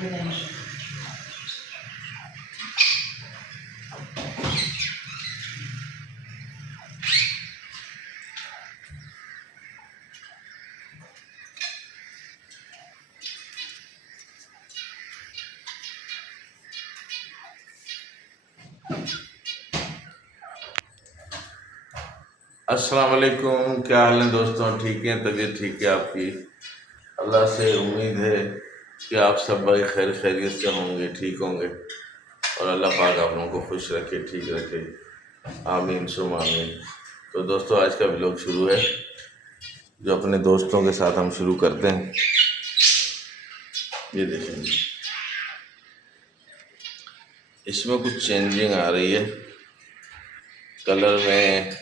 अस्सलाम वालेकुम, क्या हाल है दोस्तों? ठीक है, तबीयत ठीक है आपकी? अल्लाह से उम्मीद है कि आप सब भाई खैर खैरियत से होंगे, ठीक होंगे और अल्लाह पाक आप लोगों को खुश रखे, ठीक रखे। आमीन सुम आमीन। तो दोस्तों, आज का व्लॉग शुरू है जो अपने दोस्तों के साथ हम शुरू करते हैं। ये देखेंगे, इसमें कुछ चेंजिंग आ रही है कलर में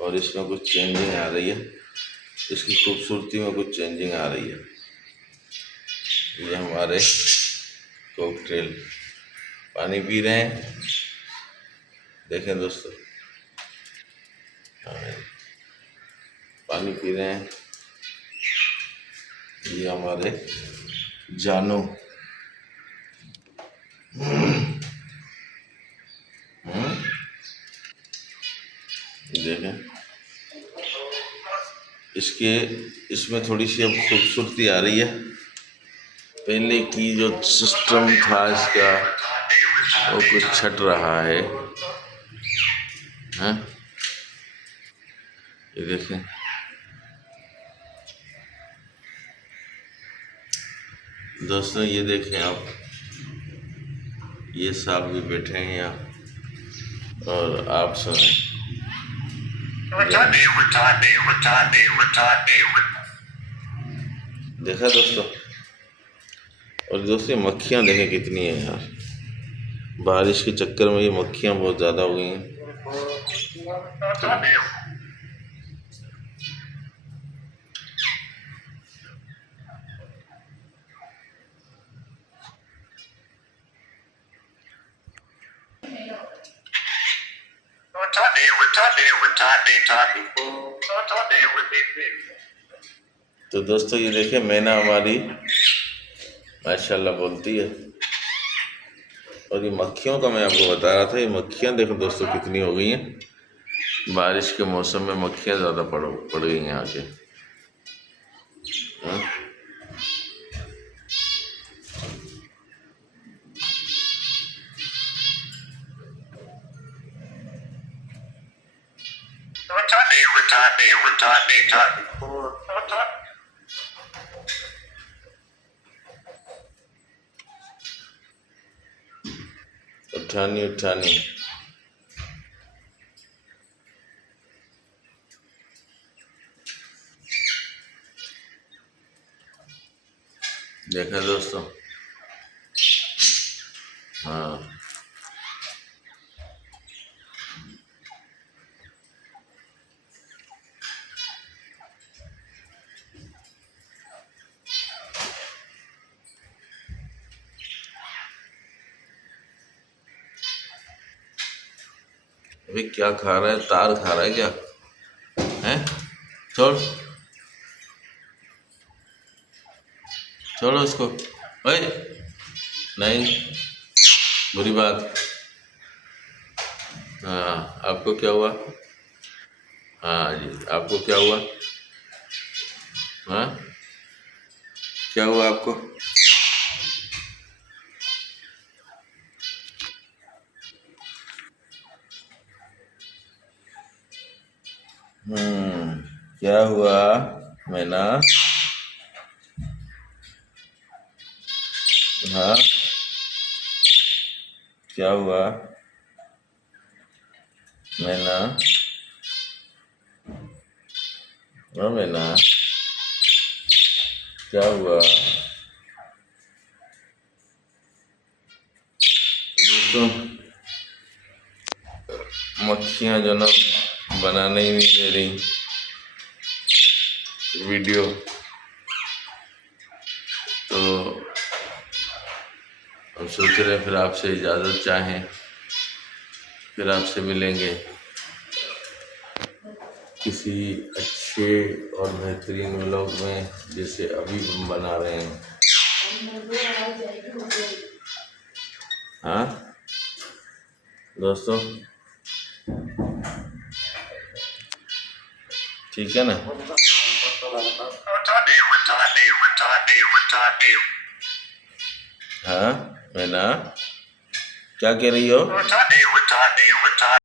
और इसमें कुछ चेंजिंग आ रही है, इसकी खूबसूरती में कुछ चेंजिंग आ रही है। ये हमारे कॉकटेल पानी पी रहे हैं, देखें दोस्तों, पानी पी रहे हैं। ये हमारे जानू देखें, इसमें थोड़ी सी अब खूबसूरती आ रही है। पहले की जो सिस्टम था इसका वो कुछ छट रहा है। हाँ, ये देखें, दोस्तों, ये देखें आप, ये साहब भी बैठे हैं यहाँ और आप सुने। देखा दोस्तों? और दोस्तों, मक्खियाँ देखें कितनी है यार, बारिश के चक्कर में ये मक्खियाँ बहुत ज़्यादा हो गई हैं। तो दोस्तों, ये देखें, मैना हमारी माशाल्लाह बोलती है। और ये मक्खियों का मैं आपको बता रहा था, ये मक्खियाँ देखो दोस्तों कितनी हो गई हैं। बारिश के मौसम में मक्खियाँ ज़्यादा पड़ गई हैं आके। हाँ? उठानी उठानी। देखा दोस्तों? हाँ, अभी क्या खा रहा है? तार खा रहा है क्या? हैं? छोड़, छोड़ो उसको। ओए नहीं, बुरी बात। हाँ, आपको क्या हुआ? हाँ जी, आपको क्या हुआ? हाँ, क्या हुआ आपको? क्या हुआ मैना? हाँ, क्या हुआ मैना? हाँ मैना, क्या हुआ? दोस्तों, मक्खियाँ जो ना बनाने ही नहीं दे रही वीडियो, तो हम सोच रहे फिर आपसे इजाज़त चाहें, फिर आपसे मिलेंगे किसी अच्छे और बेहतरीन व्लॉग में, जैसे अभी हम बना रहे हैं। हाँ दोस्तों, ठीक है ना। हाँ मैना, क्या कह रही हो?